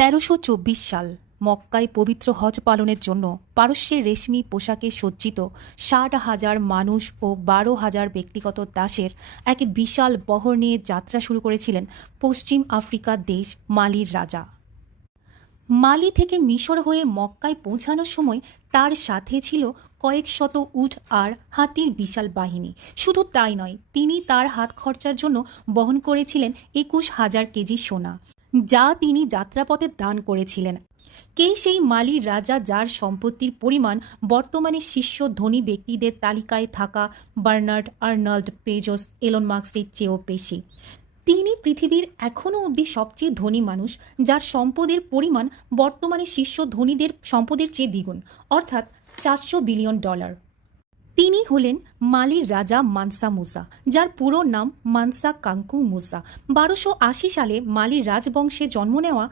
১৩২৪ সাল মক্কায় পবিত্র হজ পালনের জন্য পারস্যের রেশমি পোশাকে সজ্জিত ৬০,০০০ মানুষ ও ১২,০০০ ব্যক্তিগত দাসের এক বিশাল বহর নিয়ে যাত্রা শুরু করেছিলেন পশ্চিম আফ্রিকার দেশ মালির রাজা। মালি থেকে মিশর হয়ে মক্কায় পৌঁছানোর সময় তার সাথে ছিল কয়েক শত উট আর হাতির বিশাল বাহিনী। শুধু তাই নয়, তিনি তার হাত খরচার জন্য বহন করেছিলেন ২১,০০০ কেজি সোনা, যা তিনি যাত্রাপথে দান করেছিলেন। কে সেই মালির রাজা যার সম্পত্তির পরিমাণ বর্তমানে শীর্ষ ধনী ব্যক্তিদের তালিকায় থাকা বার্নার্ড আর্নল্ড, বেজোস, এলন মাস্কের চেয়েও বেশি? তিনি পৃথিবীর এখনও অবধি সবচেয়ে ধনী মানুষ, যার সম্পদের পরিমাণ বর্তমানে শীর্ষ ধনীদের সম্পদের চেয়ে দ্বিগুণ, অর্থাৎ $৪০০ বিলিয়ন। তিনি হলেন মালির রাজা মানসা মুসা, যার পুরো নাম মানসা কাঙ্কু মুসা। ১২৮০ সালে মালির রাজবংশে জন্ম নেওয়া